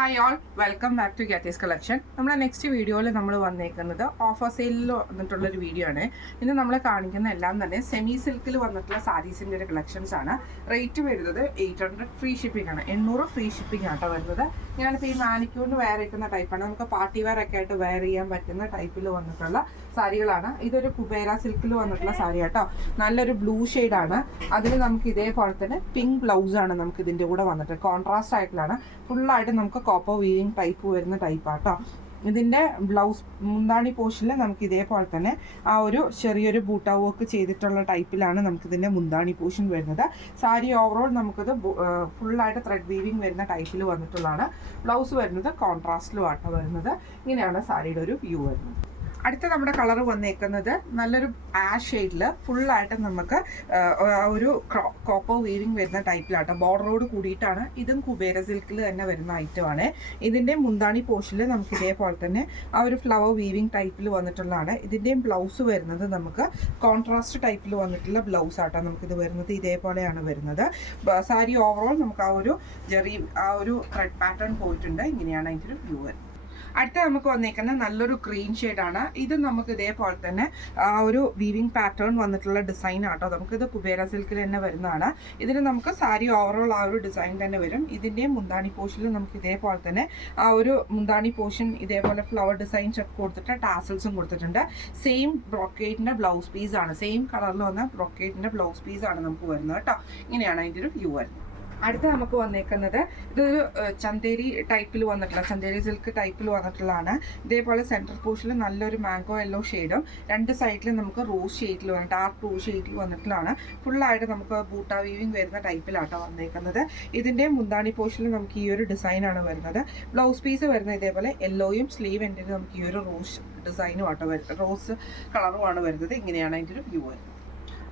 Hi all, welcome back to ഗാറ്റീസ് collection. നമ്മുടെ next വീഡിയോയിൽ നമ്മൾ വന്നേക്കുന്നത് ഓഫർ സെയിലിൽ വന്നിട്ടുള്ളൊരു വീഡിയോ ആണ്. ഇന്ന് നമ്മൾ കാണിക്കുന്ന എല്ലാം തന്നെ സെമി സിൽക്കിൽ വന്നിട്ടുള്ള സാരീസിൻ്റെ ഒരു കളക്ഷൻസ് ആണ്. റേറ്റ് വരുന്നത് 800 ഫ്രീ ഷിപ്പിംഗ് ആണ്. 800 ഫ്രീ ഷിപ്പിംഗ് ആട്ടോ വരുന്നത്. ഞാനിപ്പോൾ ഈ മാനിക്യൂറിന് വെയർ ചെയ്യുന്ന ടൈപ്പാണ്. നമുക്ക് പാർട്ടി വെയർ ഒക്കെ ആയിട്ട് വെയർ ചെയ്യാൻ പറ്റുന്ന ടൈപ്പിൽ വന്നിട്ടുള്ള സാരികളാണ്. ഇതൊരു കുബേര സിൽക്കിൽ വന്നിട്ടുള്ള സാരി ആട്ടോ. നല്ലൊരു ബ്ലൂ ഷെയ്ഡാണ്. അതിൽ നമുക്ക് ഇതേപോലെ തന്നെ പിങ്ക് ബ്ലൗസാണ് നമുക്ക് ഇതിൻ്റെ കൂടെ വന്നിട്ട് കോൺട്രാസ്റ്റ് ആയിട്ടുള്ളതാണ്. ഫുള്ളായിട്ട് നമുക്ക് കോപ്പർ വീവിങ് ടൈപ്പ് വരുന്ന ടൈപ്പാട്ടോ. ഇതിൻ്റെ ബ്ലൗസ് മുന്താണി പോർഷനിൽ നമുക്ക് ഇതേപോലെ തന്നെ ആ ഒരു ചെറിയൊരു ബൂട്ട വർക്ക് ചെയ്തിട്ടുള്ള ടൈപ്പിലാണ് നമുക്കിതിൻ്റെ മുന്താണി പോർഷൻ വരുന്നത്. സാരി ഓവറോൾ നമുക്കിത് ഫുള്ളായിട്ട് ത്രെഡ് വീവിങ് വരുന്ന ടൈപ്പിൽ വന്നിട്ടുള്ളതാണ്. ബ്ലൗസ് വരുന്നത് കോൺട്രാസ്റ്റിലും ആട്ടോ വരുന്നത്. ഇങ്ങനെയാണ് സാരിയുടെ ഒരു വ്യൂ വരുന്നത്. അടുത്ത നമ്മുടെ കളർ വന്നേക്കുന്നത് നല്ലൊരു ആഷ് ഷെയ്ഡിൽ ഫുള്ളായിട്ട് നമുക്ക് ഒരു കോപ്പർ വീവിങ് വരുന്ന ടൈപ്പിലാട്ടോ. ബോർഡറോട് കൂടിയിട്ടാണ്. ഇതും കുബേര സിൽക്കിൽ തന്നെ വരുന്ന ഐറ്റമാണ്. ഇതിൻ്റെ മുന്താണി പോർഷനിൽ നമുക്ക് ഇതേപോലെ തന്നെ ആ ഒരു ഫ്ലവർ വീവിങ് ടൈപ്പിൽ വന്നിട്ടുള്ളതാണ്. ഇതിൻ്റെയും ബ്ലൗസ് വരുന്നത് നമുക്ക് കോൺട്രാസ്റ്റ് ടൈപ്പിൽ വന്നിട്ടുള്ള ബ്ലൗസ് ആട്ടോ നമുക്കിത് വരുന്നത്. ഇതേപോലെയാണ് വരുന്നത്. സാരി ഓവറോൾ നമുക്ക് ആ ഒരു ത്രെഡ് പാറ്റേൺ പോയിട്ടുണ്ട്. ഇങ്ങനെയാണ് അതിൻ്റെ ഒരു വ്യൂ വരുന്നത്. അടുത്ത നമുക്ക് വന്നേക്കുന്ന നല്ലൊരു ഗ്രീൻ ഷെയ്ഡാണ്. ഇത് നമുക്ക് ഇതേപോലെ തന്നെ ആ ഒരു വീവിങ് പാറ്റേൺ വന്നിട്ടുള്ള ഡിസൈൻ ആട്ടോ. നമുക്കിത് കുബേര സിൽക്കിൽ തന്നെ വരുന്നതാണ്. ഇതിന് നമുക്ക് സാരി ഓവറോൾ ആ ഒരു ഡിസൈൻ തന്നെ വരും. ഇതിൻ്റെ മുന്താണി പോർഷനിൽ നമുക്ക് ഇതേപോലെ തന്നെ ആ ഒരു മുന്താണി പോർഷൻ ഇതേപോലെ ഫ്ലവർ ഡിസൈൻസ് ഒക്കെ കൊടുത്തിട്ട് ടാസൽസും കൊടുത്തിട്ടുണ്ട്. സെയിം ബ്രോക്കേറ്റിൻ്റെ ബ്ലൗസ് പീസാണ്. സെയിം കളറിൽ വന്ന ബ്രോക്കേറ്റിൻ്റെ ബ്ലൗസ് പീസാണ് നമുക്ക് വരുന്നത് കേട്ടോ. ഇങ്ങനെയാണ് അതിൻ്റെ ഒരു വ്യൂ വരുന്നത്. അടുത്ത നമുക്ക് വന്നേക്കുന്നത് ഇതൊരു ചന്തേരി ടൈപ്പിൽ വന്നിട്ടുള്ള ചന്തേരി സിൽക്ക് ടൈപ്പിൽ വന്നിട്ടുള്ളതാണ്. ഇതേപോലെ സെൻറ്റർ പോർഷനിൽ നല്ലൊരു മാംഗോ യെല്ലോ ഷെയ്ഡും രണ്ട് സൈഡിലും നമുക്ക് റോസ് ഷെയ്ഡിൽ ഡാർക്ക് റോസ് ഷെയ്ഡിൽ വന്നിട്ടുള്ളതാണ്. ഫുള്ളായിട്ട് നമുക്ക് ബൂട്ട വീവിങ് വരുന്ന ടൈപ്പിലാട്ടോ വന്നേക്കുന്നത്. ഇതിൻ്റെ മുന്താണി പോർഷനിൽ നമുക്ക് ഈ ഒരു ഡിസൈനാണ് വരുന്നത്. ബ്ലൗസ് പീസ് വരുന്നത് ഇതേപോലെ യെല്ലോയും സ്ലീവ് എൻഡിൽ നമുക്ക് ഈ ഒരു റോസ് ഡിസൈനും ആട്ടോ റോസ് കളറുമാണ് വരുന്നത്. ഇങ്ങനെയാണ് അതിൻ്റെ ഒരു വ്യൂ വരുന്നത്.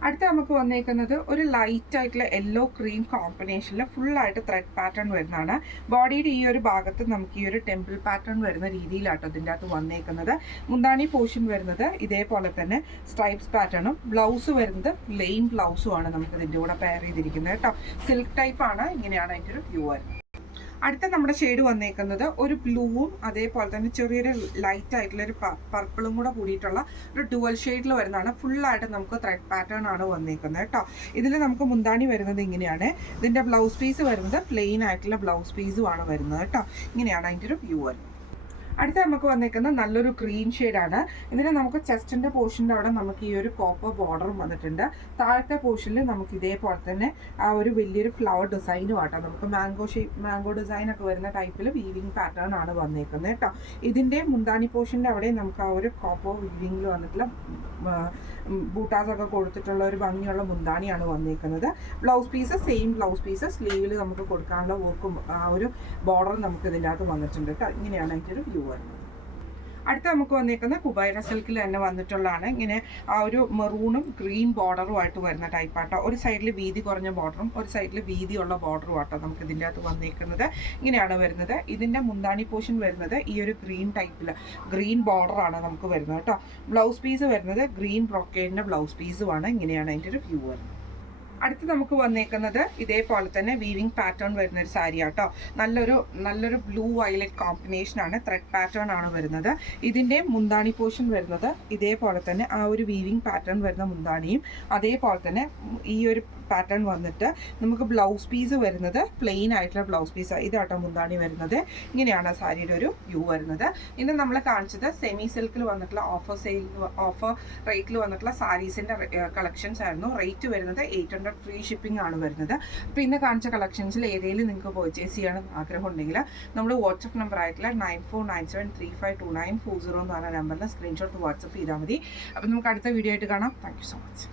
അടുത്ത നമുക്ക് വന്നേക്കുന്നത് ഒരു ലൈറ്റ് ആയിട്ടുള്ള യെല്ലോ ക്രീം കോമ്പിനേഷനിൽ ഫുള്ളായിട്ട് ത്രെഡ് പാറ്റേൺ വരുന്നതാണ്. ബോഡിയുടെ ഈ ഒരു ഭാഗത്ത് നമുക്ക് ഈ ഒരു ടെമ്പിൾ പാറ്റേൺ വരുന്ന രീതിയിലാട്ടോ ഇതിൻ്റെ അകത്ത് വന്നേക്കുന്നത്. മുന്താണി പോർഷൻ വരുന്നത് ഇതേപോലെ തന്നെ സ്ട്രൈപ്സ് പാറ്റേണും ബ്ലൗസ് വരുന്നത് പ്ലെയിൻ ബ്ലൗസും ആണ് നമുക്ക് ഇതിൻ്റെ കൂടെ പെയർ ചെയ്തിരിക്കുന്നത് കേട്ടോ. സിൽക്ക് ടൈപ്പാണ്. ഇങ്ങനെയാണ് അതിൻ്റെ ഒരു വ്യൂ വരുന്നത്. അടുത്ത നമ്മുടെ ഷെയ്ഡ് വന്നേക്കുന്നത് ഒരു ബ്ലൂവും അതേപോലെ തന്നെ ചെറിയൊരു ലൈറ്റ് ആയിട്ടുള്ള ഒരു പർപ്പിളും കൂടെ കൂടിയിട്ടുള്ള ഒരു ഡുവൽ ഷെയ്ഡിൽ വരുന്നതാണ്. ഫുള്ളായിട്ട് നമുക്ക് ത്രെഡ് പാറ്റേൺ ആണ് വന്നേക്കുന്നത് കേട്ടോ. ഇതിൽ നമുക്ക് മുന്താണി വരുന്നത് ഇങ്ങനെയാണ്. ഇതിൻ്റെ ബ്ലൗസ് പീസ് വരുന്നത് പ്ലെയിൻ ആയിട്ടുള്ള ബ്ലൗസ് പീസും ആണ് വരുന്നത് കേട്ടോ. ഇങ്ങനെയാണ് അതിൻ്റെ ഒരു വ്യൂ വരുന്നത്. അടുത്ത നമുക്ക് വന്നേക്കുന്നത് നല്ലൊരു ഗ്രീൻ ഷെയ്ഡാണ്. ഇതിന് നമുക്ക് ചെസ്റ്റിൻ്റെ പോർഷൻ്റെ അവിടെ നമുക്ക് ഈ ഒരു കോപ്പർ ബോർഡറും വന്നിട്ടുണ്ട്. താഴത്തെ പോർഷനിൽ നമുക്ക് ഇതേപോലെ തന്നെ ആ ഒരു വലിയൊരു ഫ്ലവർ ഡിസൈനും ആട്ടോ. നമുക്ക് മാംഗോ ഡിസൈനൊക്കെ വരുന്ന ടൈപ്പിൽ വീവിങ് പാറ്റേൺ ആണ് വന്നേക്കുന്നത് കേട്ടോ. ഇതിൻ്റെ മുന്താണി പോർഷൻ്റെ അവിടെ നമുക്ക് ആ ഒരു കോപ്പർ വീവിങ്ങിൽ വന്നിട്ടുള്ള ബൂട്ടാസൊക്കെ കൊടുത്തിട്ടുള്ള ഒരു ഭംഗിയുള്ള മുന്താണിയാണ് വന്നേക്കുന്നത്. Blouse piece same blouse piece സ്ലീവിൽ നമുക്ക് കൊടുക്കാനുള്ള വർക്കും ആ ഒരു ബോർഡർ നമുക്ക് ഇതിൻ്റെ അകത്ത് വന്നിട്ടുണ്ട് കേട്ടോ. ഇങ്ങനെയാണ് അതിൻ്റെ ഒരു വ്യൂ വരുന്നത്. അടുത്ത നമുക്ക് വന്നേക്കുന്ന കുബൈര സിൽക്കിൽ തന്നെ വന്നിട്ടുള്ളതാണ്. ഇങ്ങനെ ആ ഒരു മെറൂണും ഗ്രീൻ ബോർഡറും ആയിട്ട് വരുന്ന ടൈപ്പാട്ടോ. ഒരു സൈഡിൽ വീതി കുറഞ്ഞ ബോർഡറും ഒരു സൈഡിൽ വീതിയുള്ള ബോർഡറും ആട്ടോ നമുക്ക് ഇതിൻ്റെ അകത്ത് വന്നേക്കുന്നത്. ഇങ്ങനെയാണ് വരുന്നത്. ഇതിൻ്റെ മുന്താണി പോർഷൻ വരുന്നത് ഈ ഒരു ഗ്രീൻ ടൈപ്പിൽ ഗ്രീൻ ബോർഡറാണ് നമുക്ക് വരുന്നത് കേട്ടോ. ബ്ലൗസ് പീസ് വരുന്നത് ഗ്രീൻ ബ്രോക്കേഡിൻ്റെ ബ്ലൗസ് പീസുമാണ്. ഇങ്ങനെയാണ് അതിൻ്റെ ഒരു വ്യൂ വരുന്നത്. അടുത്ത് നമുക്ക് വന്നേക്കുന്നത് ഇതേപോലെ തന്നെ വീവിങ് പാറ്റേൺ വരുന്ന ഒരു സാരി ആട്ടോ. നല്ലൊരു ബ്ലൂ വയലറ്റ് കോമ്പിനേഷനാണ്. ത്രെഡ് പാറ്റേൺ ആണ് വരുന്നത്. ഇതിൻ്റെ മുന്താണി പോർഷൻ വരുന്നത് ഇതേപോലെ തന്നെ ആ ഒരു വീവിങ് പാറ്റേൺ വരുന്ന മുന്താണിയും അതേപോലെ തന്നെ ഈ ഒരു പാറ്റേൺ വന്നിട്ട് നമുക്ക് ബ്ലൗസ് പീസ് വരുന്നത് പ്ലെയിൻ ആയിട്ടുള്ള ബ്ലൗസ് പീസ്. ഇതാട്ടോ മുന്താണി വരുന്നത്. ഇങ്ങനെയാണ് സാരിയുടെ ഒരു വ്യൂ വരുന്നത്. ഇന്ന് നമ്മൾ കാണിച്ചത് സെമി സിൽക്കിൽ വന്നിട്ടുള്ള ഓഫർ റേറ്റിൽ വന്നിട്ടുള്ള സാരീസിൻ്റെ കളക്ഷൻസ് ആയിരുന്നു. റേറ്റ് വരുന്നത് 800 ഫ്രീ ഷിപ്പിംഗ് ആണ് വരുന്നത്. അപ്പോൾ ഇന്ന് കാണിച്ച കളക്ഷൻസിൽ ഏതെങ്കിലും നിങ്ങൾക്ക് പർച്ചേസ് ചെയ്യണം ആഗ്രഹം ഉണ്ടെങ്കിൽ നമ്മൾ വാട്സപ്പ് നമ്പർ ആയിട്ടുള്ള 9497352940 എന്ന് പറഞ്ഞ നമ്പറിൽ സ്ക്രീൻഷോട്ട് വാട്സപ്പ് ചെയ്താൽ മതി. അപ്പോൾ നമുക്ക് അടുത്ത വീഡിയോ ആയിട്ട് കാണാം. Thank you so much.